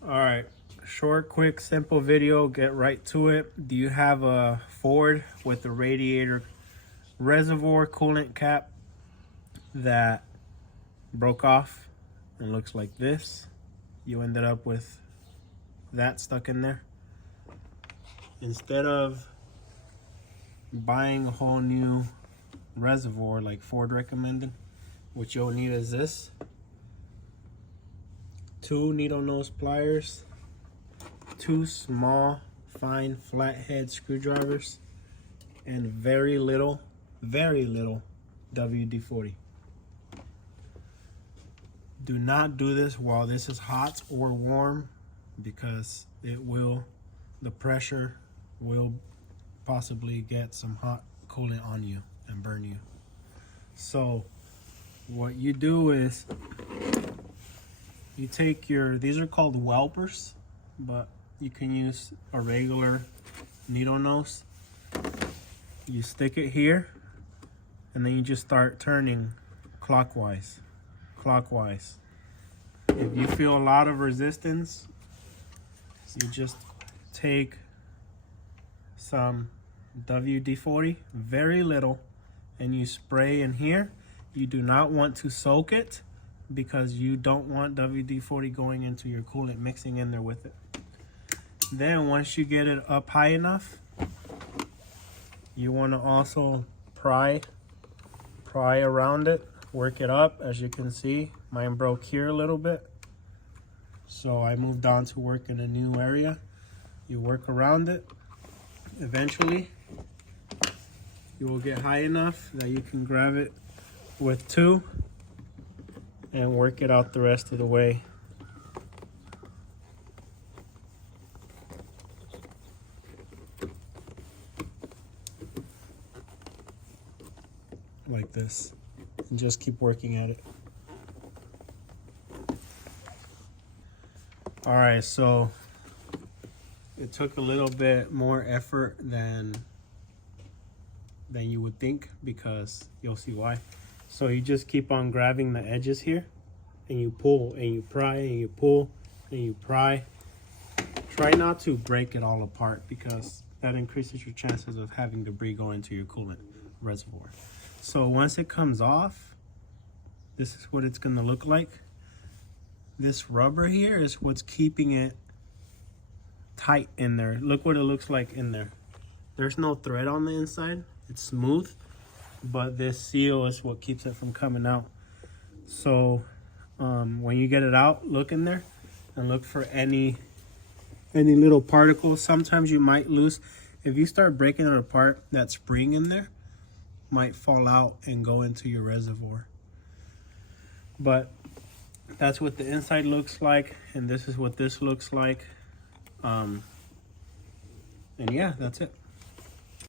All right, short, quick, simple video. Get right to it. Do you have a Ford with a radiator reservoir coolant cap that broke off and looks like this? You ended up with that stuck in there. Instead of buying a whole new reservoir like Ford recommended, what you'll need is this: 2 needle nose pliers, 2 small fine flathead screwdrivers, and very little WD-40. Do not do this while this is hot or warm, because the pressure will possibly get some hot coolant on you and burn you. So what you do is you take these are called whelpers, but you can use a regular needle nose. You stick it here, and then you just start turning clockwise. If you feel a lot of resistance, you just take some WD-40, very little, and you spray in here. You do not want to soak it, because you don't want WD-40 going into your coolant, mixing in there with it. Then once you get it up high enough, you want to also pry around it, work it up. As you can see, mine broke here a little bit, so I moved on to work in a new area. You work around it. Eventually you will get high enough that you can grab it with 2 and work it out the rest of the way. Like this, and just keep working at it. All right, so it took a little bit more effort than you would think, because you'll see why. So you just keep on grabbing the edges here, and you pull and you pry and you pull and you pry. Try not to break it all apart, because that increases your chances of having debris go into your coolant reservoir. So once it comes off, this is what it's gonna look like. This rubber here is what's keeping it tight in there. Look what it looks like in there. There's no thread on the inside. It's smooth, but this seal is what keeps it from coming out. So when you get it out, look in there and look for any little particles. Sometimes you might lose. If you start breaking it apart, that spring in there might fall out and go into your reservoir. But that's what the inside looks like, and this is what this looks like. And yeah, that's it.